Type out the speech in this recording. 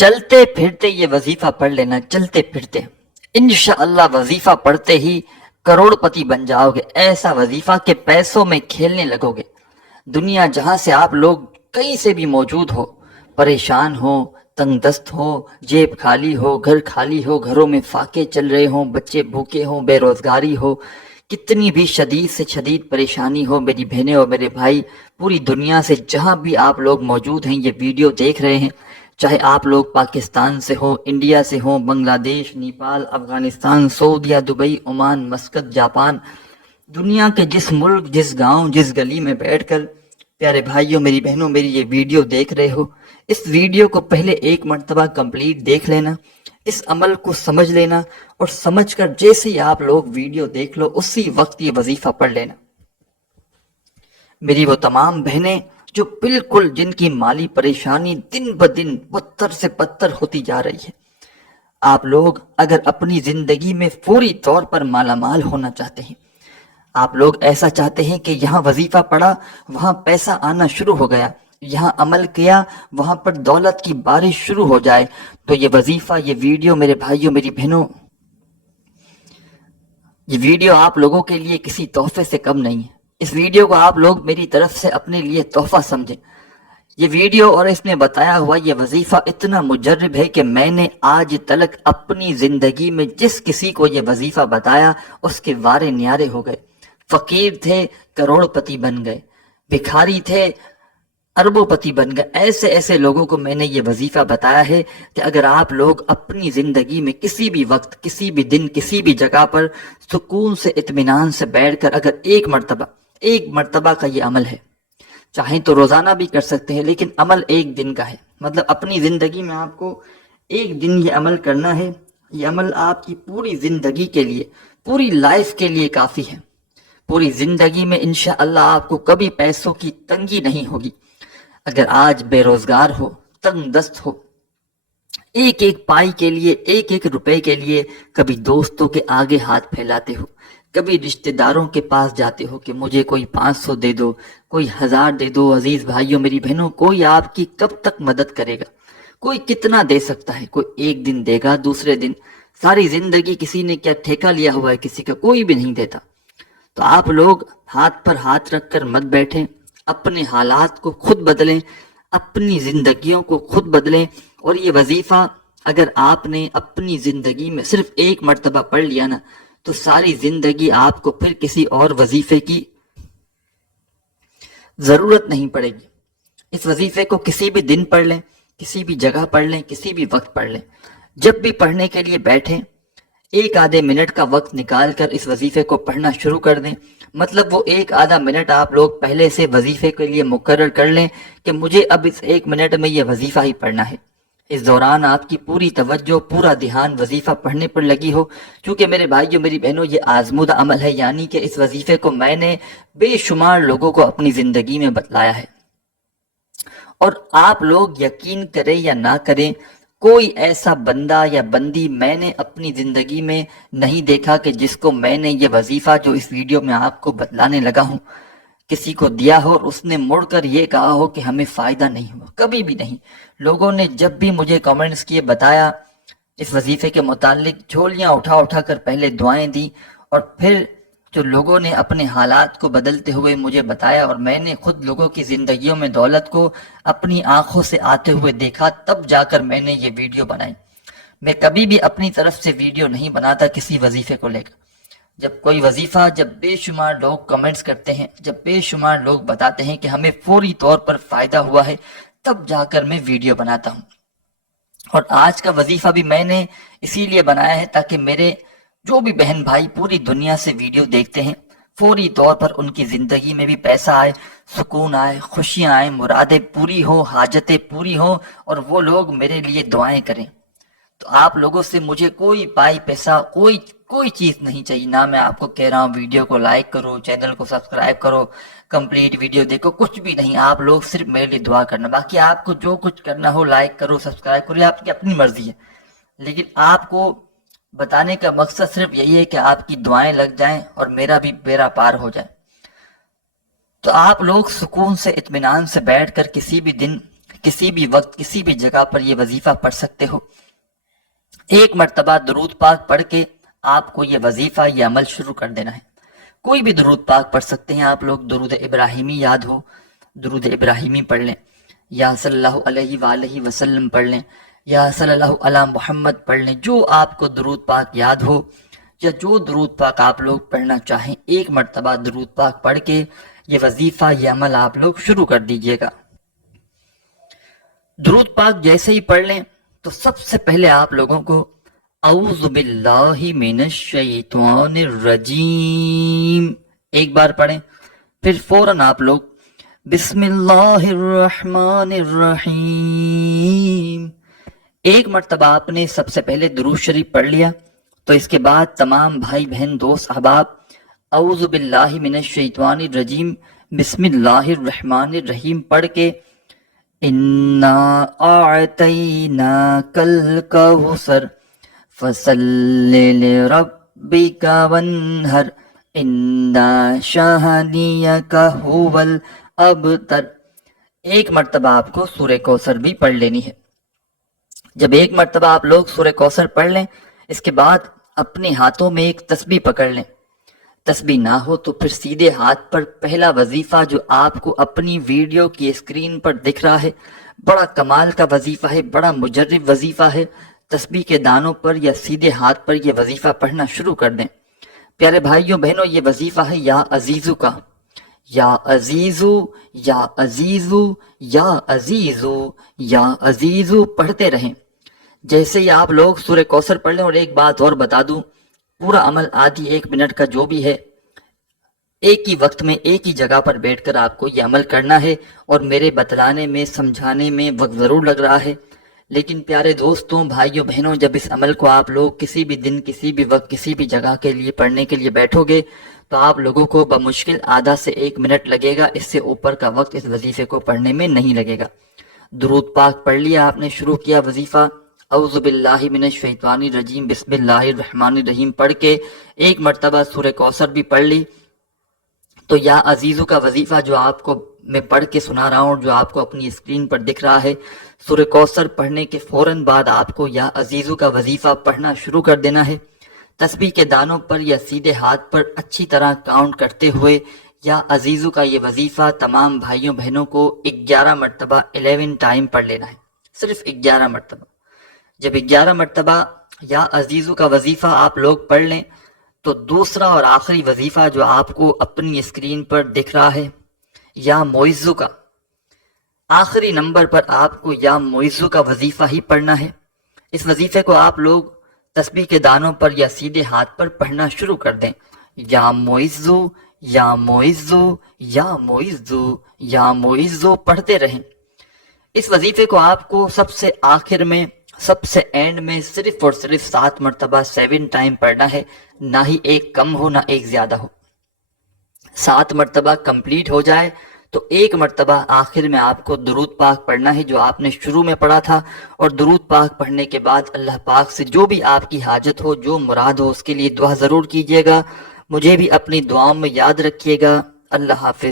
چلتے پھرتے یہ وظیفہ پڑھ لینا، چلتے پھرتے انشاءاللہ وظیفہ پڑھتے ہی کروڑ پتی بن جاؤ گے۔ ایسا وظیفہ کہ پیسوں میں کھیلنے لگو گے۔ دنیا جہاں سے آپ لوگ کہیں سے بھی موجود ہو، پریشان ہو، تنگ دست ہو، جیب خالی ہو، گھر خالی ہو، گھروں میں فاقے چل رہے ہوں، بچے بھوکے ہوں، بے روزگاری ہو، کتنی بھی شدید سے شدید پریشانی ہو، میری بہنیں اور میرے بھائی، پوری دنیا سے جہاں بھی آپ لوگ موجود ہیں، یہ ویڈیو دیکھ رہے ہیں، چاہے آپ لوگ پاکستان سے ہوں، انڈیا سے ہوں، بنگلہ دیش، نیپال، افغانستان، سعودیہ، دبئی، عمان، مسقط، جاپان، دنیا کے جس ملک، جس گاؤں، جس گلی میں بیٹھ کر پیارے بھائیوں، میری بہنوں، میری یہ ویڈیو دیکھ رہے ہو، اس ویڈیو کو پہلے ایک مرتبہ کمپلیٹ دیکھ لینا، اس عمل کو سمجھ لینا، اور سمجھ کر جیسے ہی آپ لوگ ویڈیو دیکھ لو اسی وقت یہ وظیفہ پڑھ لینا۔ میری وہ تمام بہنیں جو بالکل جن کی مالی پریشانی دن بدن بدتر سے بدتر ہوتی جا رہی ہے، آپ لوگ اگر اپنی زندگی میں فوری طور پر مالا مال ہونا چاہتے ہیں، آپ لوگ ایسا چاہتے ہیں کہ یہاں وظیفہ پڑھا وہاں پیسہ آنا شروع ہو گیا، یہاں عمل کیا وہاں پر دولت کی بارش شروع ہو جائے، تو یہ وظیفہ، یہ ویڈیو میرے بھائیوں، میری بہنوں، یہ ویڈیو آپ لوگوں کے لیے کسی تحفے سے کم نہیں ہے۔ اس ویڈیو کو آپ لوگ میری طرف سے اپنے لیے تحفہ سمجھیں۔ یہ ویڈیو اور اس میں بتایا ہوا یہ وظیفہ اتنا مجرب ہے کہ میں نے آج تلک اپنی زندگی میں جس کسی کو یہ وظیفہ بتایا اس کے وارے نیارے ہو گئے۔ فقیر تھے، کروڑ پتی بن گئے، بھکاری تھے، اربوں پتی بن گئے۔ ایسے ایسے لوگوں کو میں نے یہ وظیفہ بتایا ہے کہ اگر آپ لوگ اپنی زندگی میں کسی بھی وقت، کسی بھی دن، کسی بھی جگہ پر سکون سے، اطمینان سے بیٹھ کر اگر ایک مرتبہ کا یہ عمل ہے، چاہیں تو روزانہ بھی کر سکتے ہیں، لیکن عمل ایک دن کا ہے، مطلب اپنی زندگی میں آپ کو ایک دن یہ عمل کرنا ہے۔ یہ عمل آپ کی پوری زندگی کے لیے، پوری لائف کے لیے کافی ہے۔ پوری زندگی میں انشاءاللہ آپ کو کبھی پیسوں کی تنگی نہیں ہوگی۔ اگر آج بے روزگار ہو، تنگ دست ہو، ایک ایک پائی کے لیے، ایک ایک روپے کے لیے کبھی دوستوں کے آگے ہاتھ پھیلاتے ہو، کبھی رشتہ داروں کے پاس جاتے ہو کہ مجھے کوئی 500 دے دو، کوئی 1000 دے دو، عزیز بھائیوں، میری بہنوں، کوئی آپ کی کب تک مدد کرے گا؟ کوئی کتنا دے سکتا ہے؟ کوئی ایک دن دے گا، دوسرے دن، ساری زندگی کسی نے کیا ٹھیکہ لیا ہوا ہے کسی کا؟ کوئی بھی نہیں دیتا۔ تو آپ لوگ ہاتھ پر ہاتھ رکھ کر مت بیٹھیں، اپنے حالات کو خود بدلیں، اپنی زندگیوں کو خود بدلیں، اور یہ وظیفہ اگر آپ نے اپنی زندگی میں صرف ایک مرتبہ پڑھ لیا نا، تو ساری زندگی آپ کو پھر کسی اور وظیفے کی ضرورت نہیں پڑے گی۔ اس وظیفے کو کسی بھی دن پڑھ لیں، کسی بھی جگہ پڑھ لیں، کسی بھی وقت پڑھ لیں۔ جب بھی پڑھنے کے لیے بیٹھیں، ایک آدھے منٹ کا وقت نکال کر اس وظیفے کو پڑھنا شروع کر دیں۔ مطلب وہ ایک آدھا منٹ آپ لوگ پہلے سے وظیفے کے لیے مقرر کر لیں کہ مجھے اب اس ایک منٹ میں یہ وظیفہ ہی پڑھنا ہے۔ اس دوران آپ کی پوری توجہ، پورا دھیان وظیفہ پڑھنے پر لگی ہو، کیونکہ میرے بھائیوں، میری بہنوں، یہ آزمودہ عمل ہے، یعنی کہ اس وظیفے کو میں نے بے شمار لوگوں کو اپنی زندگی میں بتلایا ہے، اور آپ لوگ یقین کریں یا نہ کریں، کوئی ایسا بندہ یا بندی میں نے اپنی زندگی میں نہیں دیکھا کہ جس کو میں نے یہ وظیفہ جو اس ویڈیو میں آپ کو بتلانے لگا ہوں، کسی کو دیا ہو اور اس نے مڑ کر یہ کہا ہو کہ ہمیں فائدہ نہیں ہوا۔ کبھی بھی نہیں۔ لوگوں نے جب بھی مجھے کامنٹس کیے، بتایا اس وظیفے کے متعلق، جھولیاں اٹھا اٹھا کر پہلے دعائیں دی، اور پھر جو لوگوں نے اپنے حالات کو بدلتے ہوئے مجھے بتایا، اور میں نے خود لوگوں کی زندگیوں میں دولت کو اپنی آنکھوں سے آتے ہوئے دیکھا، تب جا کر میں نے یہ ویڈیو بنائی۔ میں کبھی بھی اپنی طرف سے ویڈیو نہیں بناتا کسی وظیفے کو لے کر۔ جب کوئی وظیفہ، جب بے شمار لوگ کمنٹس کرتے ہیں، جب بے شمار لوگ بتاتے ہیں کہ ہمیں فوری طور پر فائدہ ہوا ہے، تب جا کر میں ویڈیو بناتا ہوں۔ اور آج کا وظیفہ بھی میں نے اسی لیے بنایا ہے تاکہ میرے جو بھی بہن بھائی پوری دنیا سے ویڈیو دیکھتے ہیں، فوری طور پر ان کی زندگی میں بھی پیسہ آئے، سکون آئے، خوشیاں آئیں، مرادیں پوری ہوں، حاجتیں پوری ہوں، اور وہ لوگ میرے لیے دعائیں کریں۔ تو آپ لوگوں سے مجھے کوئی پائی پیسہ، کوئی چیز نہیں چاہیے۔ نہ میں آپ کو کہہ رہا ہوں ویڈیو کو لائک کرو، چینل کو سبسکرائب کرو، کمپلیٹ ویڈیو دیکھو، کچھ بھی نہیں۔ آپ لوگ صرف میرے لیے دعا کرنا، باقی آپ کو جو کچھ کرنا ہو، لائک کرو، سبسکرائب کرو، یہ آپ کی اپنی مرضی ہے، لیکن آپ کو بتانے کا مقصد صرف یہی ہے کہ آپ کی دعائیں لگ جائیں اور میرا بھی بیڑا پار ہو جائے۔ تو آپ لوگ سکون سے، اطمینان سے بیٹھ کر کسی بھی دن، کسی بھی وقت کسی بھی جگہ پر یہ وظیفہ پڑھ سکتے ہو۔ ایک مرتبہ درود پاک پڑھ کے آپ کو یہ وظیفہ یہ عمل شروع کر دینا ہے۔ کوئی بھی درود پاک پڑھ سکتے ہیں آپ لوگ، درود ابراہیمی یاد ہو درود ابراہیمی پڑھ لیں، یا صلی اللہ علیہ وآلہ وسلم پڑھ لیں، یا صلی اللہ علی محمد پڑھ لیں، جو آپ کو درود پاک یاد ہو یا جو درود پاک آپ لوگ پڑھنا چاہیں، ایک مرتبہ درود پاک پڑھ کے یہ وظیفہ یہ عمل آپ لوگ شروع کر دیجئے گا۔ درود پاک جیسے ہی پڑھ لیں تو سب سے پہلے آپ لوگوں کو اعوذ باللہ من الشیطان الرجیم ایک بار پڑھیں، پھر فوراً آپ لوگ بسم اللہ الرحمن الرحیم ایک مرتبہ آپ نے سب سے پہلے درود شریف پڑھ لیا، تو اس کے بعد تمام بھائی بہن دوست احباب اعوذ باللہ من الشیطان الرجیم بسم اللہ الرحمن الرحیم پڑھ کے اِنَّا أَعْطَيْنَاكَ الْكَوْثَرَ فَصَلِّ لِرَبِّكَ وَانْحَرْ إِنَّ شَانِئَكَ هُوَ الْأَبْتَرُ ایک مرتبہ آپ کو سورہ کوثر بھی پڑھ لینی ہے۔ جب ایک مرتبہ آپ لوگ سورہ کوثر پڑھ لیں، اس کے بعد اپنے ہاتھوں میں ایک تسبیح پکڑ لیں۔ تسبیح نہ ہو تو پھر سیدھے ہاتھ پر پہلا وظیفہ جو آپ کو اپنی ویڈیو کی اسکرین پر دکھ رہا ہے، بڑا کمال کا وظیفہ ہے، بڑا مجرب وظیفہ ہے، تسبیح کے دانوں پر یا سیدھے ہاتھ پر یہ وظیفہ پڑھنا شروع کر دیں۔ پیارے بھائیوں بہنوں، یہ وظیفہ ہے یا عزیزو کا، یا عزیزو یا عزیزو یا عزیزو یا عزیزو پڑھتے رہیں۔ جیسے ہی آپ لوگ سورہ کوثر پڑھ لیں، اور ایک بات اور بتا دوں، پورا عمل آدھی ایک منٹ کا جو بھی ہے، ایک ہی وقت میں ایک ہی جگہ پر بیٹھ کر آپ کو یہ عمل کرنا ہے، اور میرے بتلانے میں سمجھانے میں وقت ضرور لگ رہا ہے، لیکن پیارے دوستوں بھائیوں بہنوں، جب اس عمل کو آپ لوگ کسی بھی دن کسی بھی وقت کسی بھی جگہ کے لیے پڑھنے کے لیے بیٹھو گے تو آپ لوگوں کو بمشکل آدھا سے ایک منٹ لگے گا، اس سے اوپر کا وقت اس وظیفے کو پڑھنے میں نہیں لگے گا۔ درود پاک پڑھ لیا آپ نے، شروع کیا وظیفہ اعوذ باللہ من الشیطان الرجیم بسم اللہ الرحمن الرحیم پڑھ کے ایک مرتبہ سورہ کوثر بھی پڑھ لی، تو یا عزیزو کا وظیفہ جو آپ کو میں پڑھ کے سنا رہا ہوں، جو آپ کو اپنی اسکرین پر دکھ رہا ہے، سورہ کوثر پڑھنے کے فوراً بعد آپ کو یا عزیزو کا وظیفہ پڑھنا شروع کر دینا ہے۔ تسبیح کے دانوں پر یا سیدھے ہاتھ پر اچھی طرح کاؤنٹ کرتے ہوئے یا عزیزو کا یہ وظیفہ تمام بھائیوں بہنوں کو 11 مرتبہ 11 ٹائم پڑھ لینا ہے، صرف 11 مرتبہ۔ جب 11 مرتبہ یا عزیزو کا وظیفہ آپ لوگ پڑھ لیں تو دوسرا اور آخری وظیفہ جو آپ کو اپنی اسکرین پر دکھ رہا ہے، یا معزو کا، آخری نمبر پر آپ کو یا معزو کا وظیفہ ہی پڑھنا ہے۔ اس وظیفے کو آپ لوگ تسبیح کے دانوں پر یا سیدھے ہاتھ پر پڑھنا شروع کر دیں، یا معزو یا معزو یا معزو یا معزو پڑھتے رہیں۔ اس وظیفے کو آپ کو سب سے آخر میں، سب سے اینڈ میں صرف اور صرف 7 مرتبہ 7 ٹائم پڑھنا ہے، نہ ہی ایک کم ہو نہ ایک زیادہ ہو۔ 7 مرتبہ کمپلیٹ ہو جائے تو ایک مرتبہ آخر میں آپ کو درود پاک پڑھنا ہے جو آپ نے شروع میں پڑھا تھا، اور درود پاک پڑھنے کے بعد اللہ پاک سے جو بھی آپ کی حاجت ہو، جو مراد ہو، اس کے لیے دعا ضرور کیجیے گا۔ مجھے بھی اپنی دعاؤں میں یاد رکھیے گا۔ اللہ حافظ۔